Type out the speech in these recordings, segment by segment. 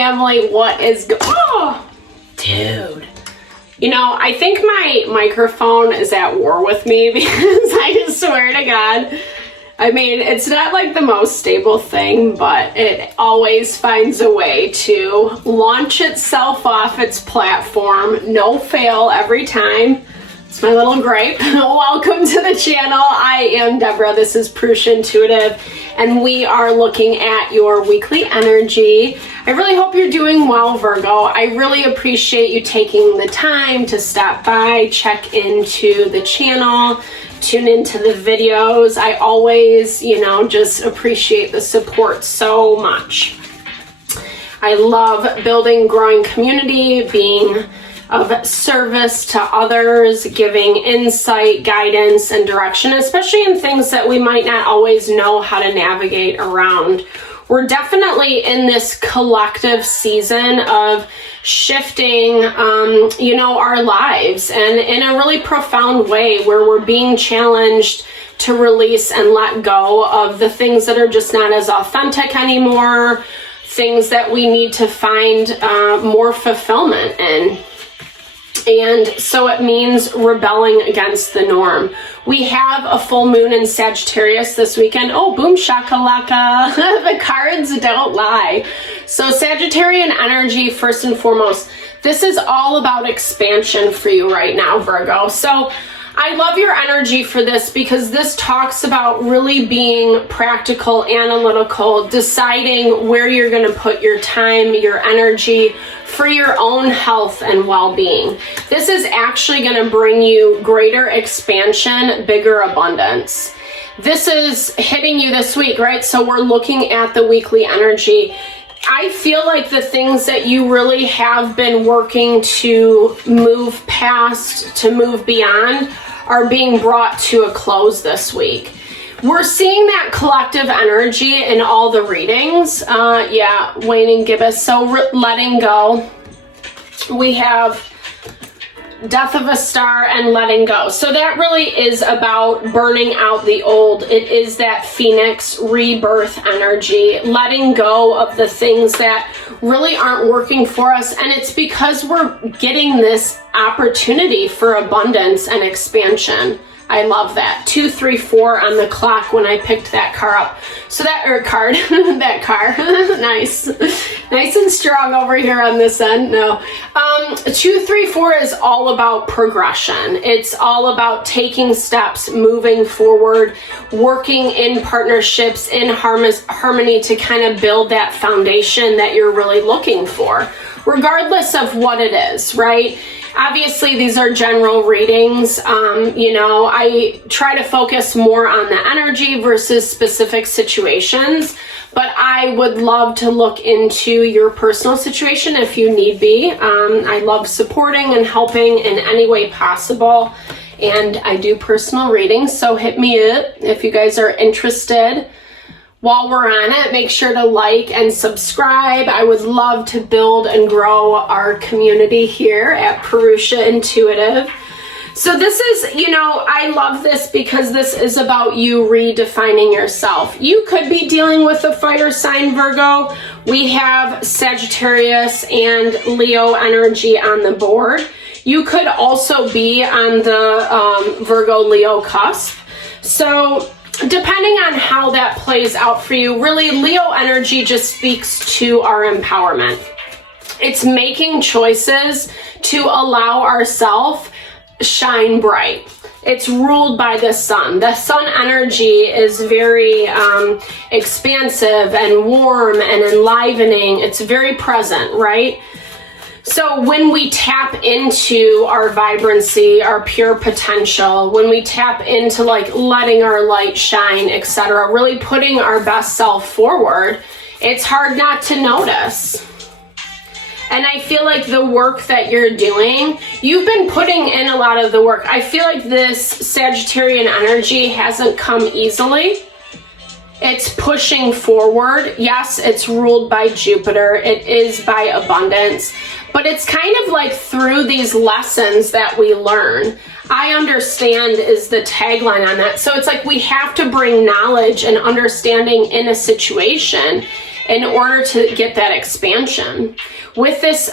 family, what is oh, dude. You know, I think my microphone is at war with me because I swear to God, I mean, it's not like the most stable thing, but it always finds a way to launch itself off its platform. No fail every time. It's my little gripe. Welcome to the channel. I am Deborah. This is Purusha Intuitive, and we are looking at your weekly energy. I really hope you're doing well, Virgo. I really appreciate you taking the time to stop by, check into the channel, tune into the videos. I always, just appreciate the support so much. I love building, growing community, being of service to others, giving insight, guidance, and direction, especially in things that we might not always know how to navigate around. We're definitely in this collective season of shifting, our lives, and in a really profound way where we're being challenged to release and let go of the things that are just not as authentic anymore, things that we need to find more fulfillment in. And so it means rebelling against the norm. We have a full moon in Sagittarius this weekend. Oh, boom shakalaka. The cards don't lie. So Sagittarian energy, first and foremost, this is all about expansion for you right now, Virgo. So I love your energy for this because this talks about really being practical, analytical, deciding where you're going to put your time, your energy for your own health and well-being. This is actually going to bring you greater expansion, bigger abundance. This is hitting you this week, right? So we're looking at the weekly energy. I feel like the things that you really have been working to move past, to move beyond, are being brought to a close this week. We're seeing that collective energy in all the readings. Waning gibbous. So letting go. We have death of a star and letting go. So that really is about burning out the old. It is that phoenix rebirth energy, letting go of the things that really aren't working for us. And it's because we're getting this opportunity for abundance and expansion. I love that. 2, 3, 4 on the clock when I picked that car up. So that nice. Nice and strong over here on this end. No. 2, 3, 4 is all about progression. It's all about taking steps, moving forward, working in partnerships, in harmony to kind of build that foundation that you're really looking for, regardless of what it is, right? Obviously, these are general readings. I try to focus more on the energy versus specific situations, but I would love to look into your personal situation if you need be. I love supporting and helping in any way possible, and I do personal readings, so hit me up if you guys are interested. While we're on it, make sure to like and subscribe. I would love to build and grow our community here at Purusha Intuitive. So this is, I love this because this is about you redefining yourself. You could be dealing with a fire sign, Virgo. We have Sagittarius and Leo energy on the board. You could also be on the Virgo-Leo cusp. So depending on how that plays out for you, really, Leo energy just speaks to our empowerment. It's making choices to allow ourselves shine bright. It's ruled by the sun. The sun energy is very expansive and warm and enlivening. It's very present, right? So when we tap into our vibrancy, our pure potential, when we tap into letting our light shine, etc., really putting our best self forward, it's hard not to notice. And I feel like the work that you're doing, you've been putting in a lot of the work. I feel like this Sagittarian energy hasn't come easily. It's pushing forward. Yes, it's ruled by Jupiter. It is by abundance. But it's kind of like through these lessons that we learn. I understand is the tagline on that. So it's like we have to bring knowledge and understanding in a situation. in order to get that expansion. With this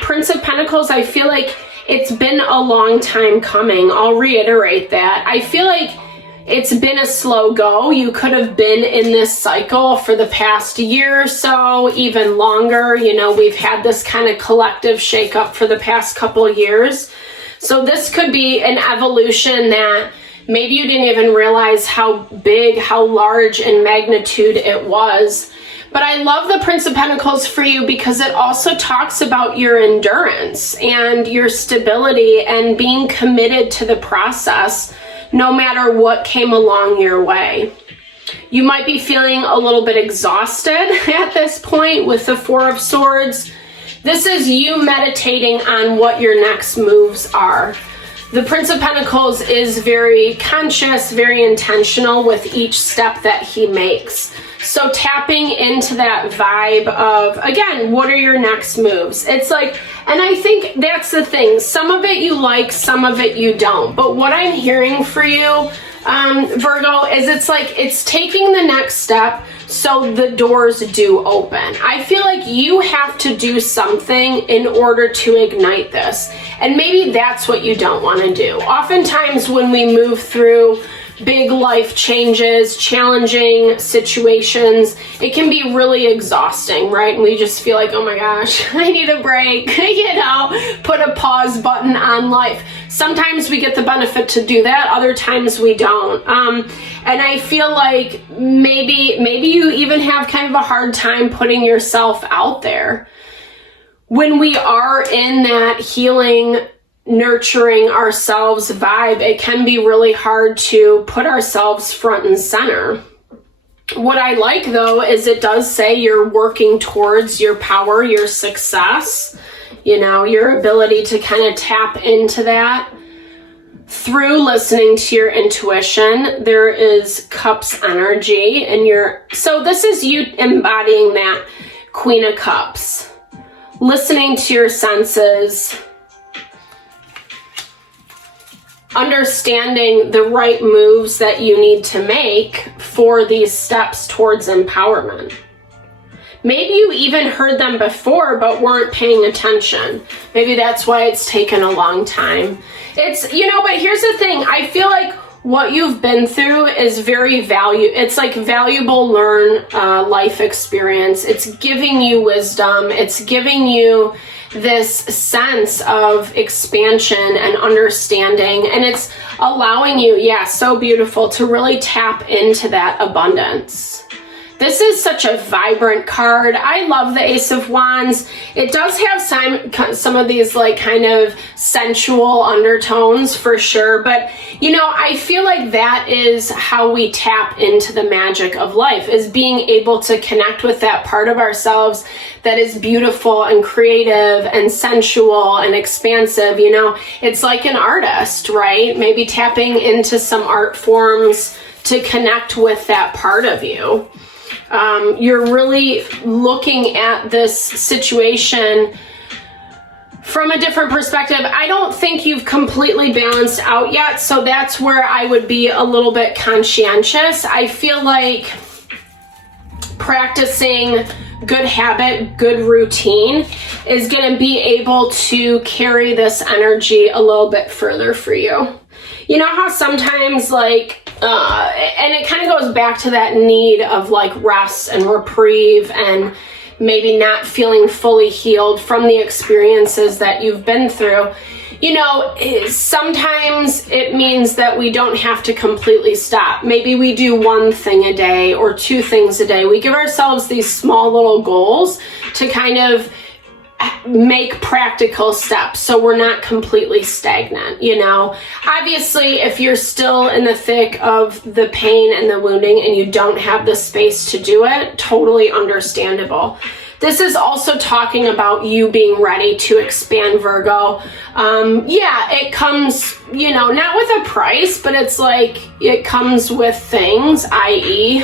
Prince of Pentacles, I feel like it's been a long time coming. I'll reiterate that. I feel like it's been a slow go. You could have been in this cycle for the past year or so, even longer. You know, we've had this kind of collective shakeup for the past couple years. So this could be an evolution that maybe you didn't even realize how big, how large in magnitude it was. But I love the Prince of Pentacles for you because it also talks about your endurance and your stability and being committed to the process, no matter what came along your way. You might be feeling a little bit exhausted at this point with the Four of Swords. This is you meditating on what your next moves are. The Prince of Pentacles is very conscious, very intentional with each step that he makes. So tapping into that vibe of, again, what are your next moves? It's like, and I think that's the thing. Some of it you like, some of it you don't. But what I'm hearing for you, Virgo, is it's like it's taking the next step so the doors do open. I feel like you have to do something in order to ignite this. And maybe that's what you don't want to do. Oftentimes when we move through big life changes, challenging situations, it can be really exhausting, right? And we just feel like, oh my gosh, I need a break, you know, put a pause button on life. Sometimes we get the benefit to do that, other times we don't. And I feel like maybe you even have kind of a hard time putting yourself out there. When we are in that healing, nurturing ourselves vibe, it can be really hard to put ourselves front and center. What I like though is it does say you're working towards your power, your success, you know, your ability to kind of tap into that through listening to your intuition. There is Cups energy and so this is you embodying that Queen of Cups, listening to your senses, understanding the right moves that you need to make for these steps towards empowerment. Maybe you even heard them before but weren't paying attention. Maybe that's why it's taken a long time. It's, you know, but here's the thing. I feel like what you've been through is it's like valuable life experience. It's giving you wisdom. It's giving you this sense of expansion and understanding, and it's allowing you, so beautiful, to really tap into that abundance. This is such a vibrant card. I love the Ace of Wands. It does have some of these like kind of sensual undertones for sure, but you know, I feel like that is how we tap into the magic of life, is being able to connect with that part of ourselves that is beautiful and creative and sensual and expansive. You know, it's like an artist, right? Maybe tapping into some art forms to connect with that part of you. You're really looking at this situation from a different perspective. I don't think you've completely balanced out yet, so that's where I would be a little bit conscientious. I feel like practicing good habit, good routine is going to be able to carry this energy a little bit further for you. You know how sometimes and it kind of goes back to that need of like rest and reprieve and maybe not feeling fully healed from the experiences that you've been through. You know, sometimes it means that we don't have to completely stop. Maybe we do one thing a day or two things a day. We give ourselves these small little goals to kind of make practical steps so we're not completely stagnant, you know. Obviously, if you're still in the thick of the pain and the wounding and you don't have the space to do it, totally understandable. This is also talking about you being ready to expand, Virgo. It comes, you know, not with a price, but it's like it comes with things, i.e.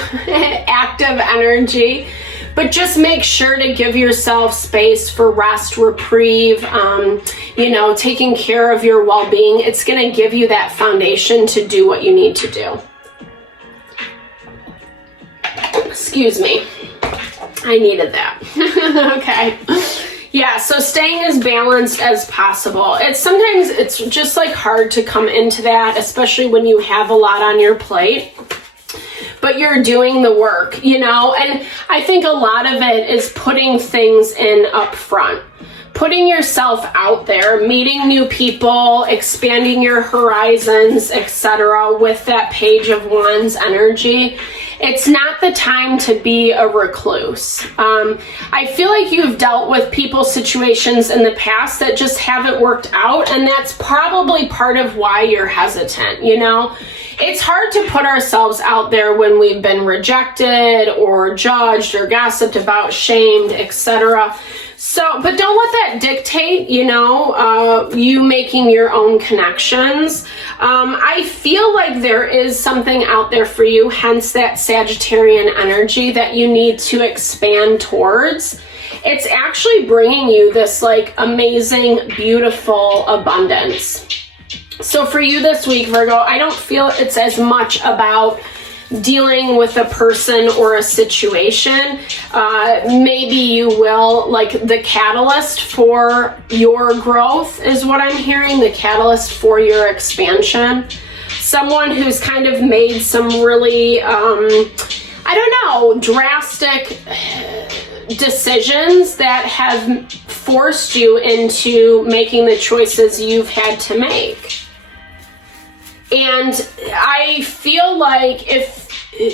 active energy. But just make sure to give yourself space for rest, reprieve, you know, taking care of your well-being. It's going to give you that foundation to do what you need to do. Excuse me. I needed that. Okay. Yeah, so staying as balanced as possible. Sometimes it's just like hard to come into that, especially when you have a lot on your plate. But you're doing the work, you know? And I think a lot of it is putting things in up front. Putting yourself out there, meeting new people, expanding your horizons, etc. with that Page of Wands energy. It's not the time to be a recluse. I feel like you've dealt with people, situations in the past that just haven't worked out, and that's probably part of why you're hesitant, you know? It's hard to put ourselves out there when we've been rejected or judged or gossiped about, shamed, etc. So, but don't let that dictate, you know, you making your own connections. I feel like there is something out there for you, hence that Sagittarian energy that you need to expand towards. It's actually bringing you this like amazing, beautiful abundance. So for you this week, Virgo, I don't feel it's as much about dealing with a person or a situation. Maybe you will, like the catalyst for your growth is what I'm hearing, the catalyst for your expansion. Someone who's kind of made some really, I don't know, drastic decisions that have forced you into making the choices you've had to make. And I feel like if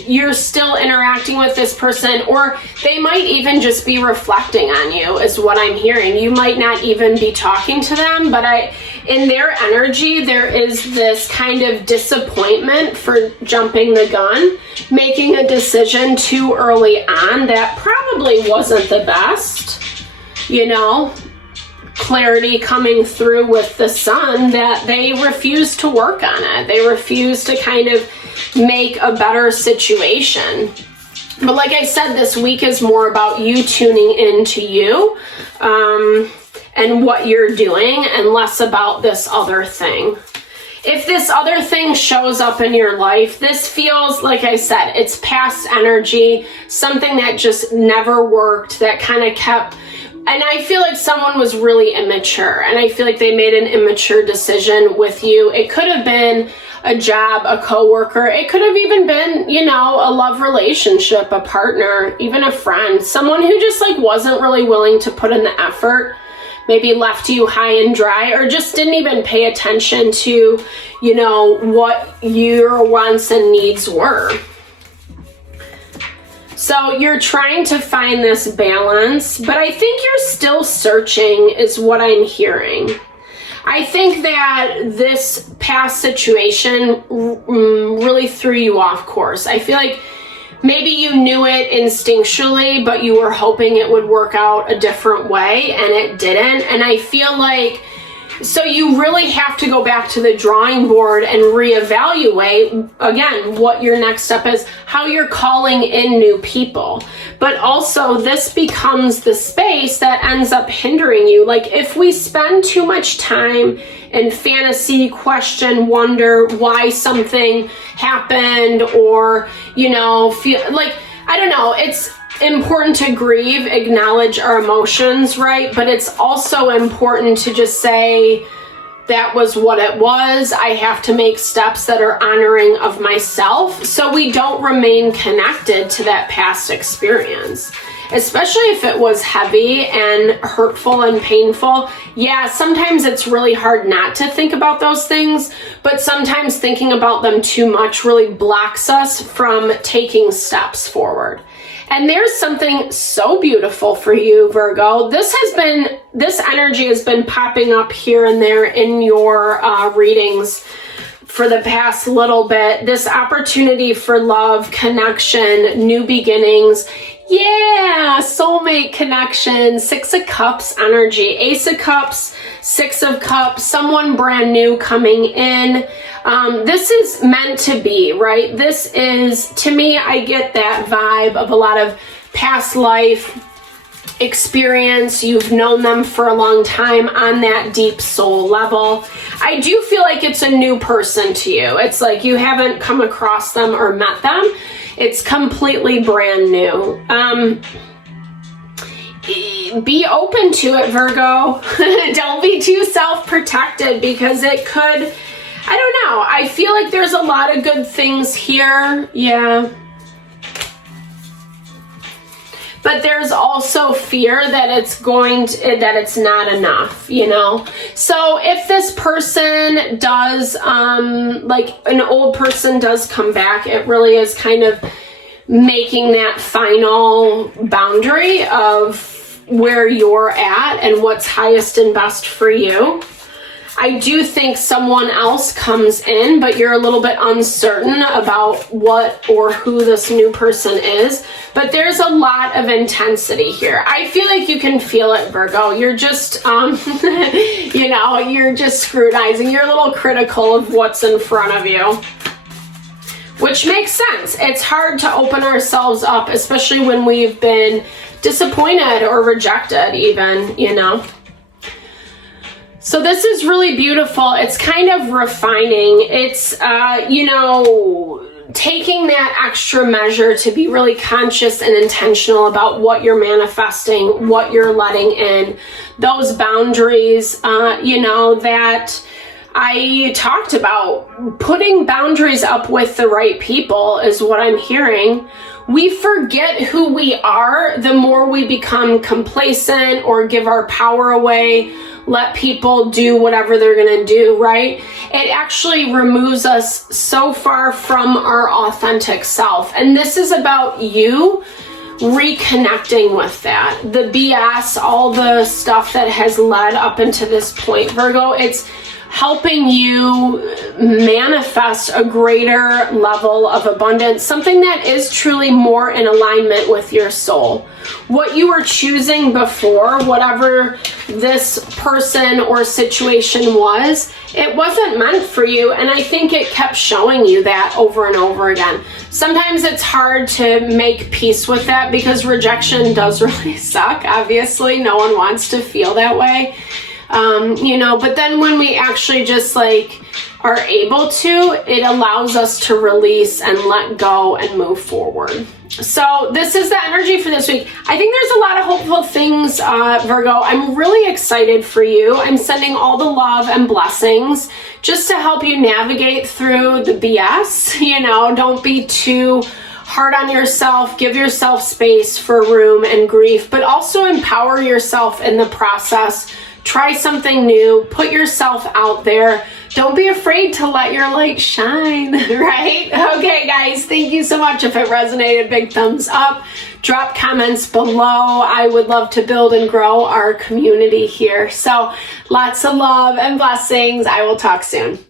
you're still interacting with this person, or they might even just be reflecting on you, is what I'm hearing. You might not even be talking to them, but in their energy, there is this kind of disappointment for jumping the gun, making a decision too early on that probably wasn't the best, you know? Clarity coming through with the sun that they refuse to work on it. They refuse to kind of make a better situation. But like I said, this week is more about you tuning into you and what you're doing, and less about this other thing. If this other thing shows up in your life, this feels, like I said, it's past energy, something that just never worked, that kind of kept. And I feel like someone was really immature, and I feel like they made an immature decision with you. It could have been a job, a coworker. It could have even been, you know, a love relationship, a partner, even a friend, someone who just like wasn't really willing to put in the effort, maybe left you high and dry, or just didn't even pay attention to, you know, what your wants and needs were. So you're trying to find this balance, but I think you're still searching is what I'm hearing. I think that this past situation really threw you off course. I feel like maybe you knew it instinctually, but you were hoping it would work out a different way, and it didn't. And I feel like, so you really have to go back to the drawing board and reevaluate, again, what your next step is, how you're calling in new people. But also, this becomes the space that ends up hindering you. Like, if we spend too much time in fantasy, question, wonder why something happened, or, you know, feel like, I don't know, it's important to grieve, acknowledge our emotions, right? But it's also important to just say, that was what it was. I have to make steps that are honoring of myself, so we don't remain connected to that past experience. Especially if it was heavy and hurtful and painful. Yeah, sometimes it's really hard not to think about those things, but sometimes thinking about them too much really blocks us from taking steps forward. And there's something so beautiful for you, Virgo. This energy has been popping up here and there in your readings for the past little bit. This opportunity for love, connection, new beginnings. Yeah, soulmate connection, 6 of Cups energy, Ace of Cups, 6 of Cups, someone brand new coming in. This is meant to be, right? This is, to me, I get that vibe of a lot of past life experience. You've known them for a long time on that deep soul level. I do feel like it's a new person to you. It's like you haven't come across them or met them. It's completely brand new. be open to it, Virgo. Don't be too self-protected, because it could, I don't know. I feel like there's a lot of good things here. Yeah. But there's also fear that that it's not enough, you know? So if this person does, like an old person does come back, it really is kind of making that final boundary of where you're at and what's highest and best for you. I do think someone else comes in, but you're a little bit uncertain about what or who this new person is. But there's a lot of intensity here. I feel like you can feel it, Virgo. You're just, you know, you're just scrutinizing. You're a little critical of what's in front of you, which makes sense. It's hard to open ourselves up, especially when we've been disappointed or rejected even, you know. So this is really beautiful. It's kind of refining. It's, you know, taking that extra measure to be really conscious and intentional about what you're manifesting, what you're letting in, those boundaries, you know, that I talked about. Putting boundaries up with the right people is what I'm hearing. We forget who we are the more we become complacent or give our power away, let people do whatever they're gonna do, right? It actually removes us so far from our authentic self. And this is about you reconnecting with that. The BS, all the stuff that has led up into this point, Virgo, it's helping you manifest a greater level of abundance, something that is truly more in alignment with your soul. What you were choosing before, whatever this person or situation was, it wasn't meant for you, and I think it kept showing you that over and over again. Sometimes it's hard to make peace with that because rejection does really suck. Obviously, no one wants to feel that way. You know, but then when we actually just like are able to, it allows us to release and let go and move forward. So this is the energy for this week. I think there's a lot of hopeful things, Virgo. I'm really excited for you. I'm sending all the love and blessings just to help you navigate through the BS. You know, don't be too hard on yourself. Give yourself space for room and grief, but also empower yourself in the process. Try something new, put yourself out there. Don't be afraid to let your light shine, right? Okay, guys, thank you so much. If it resonated, big thumbs up. Drop comments below. I would love to build and grow our community here. So lots of love and blessings. I will talk soon.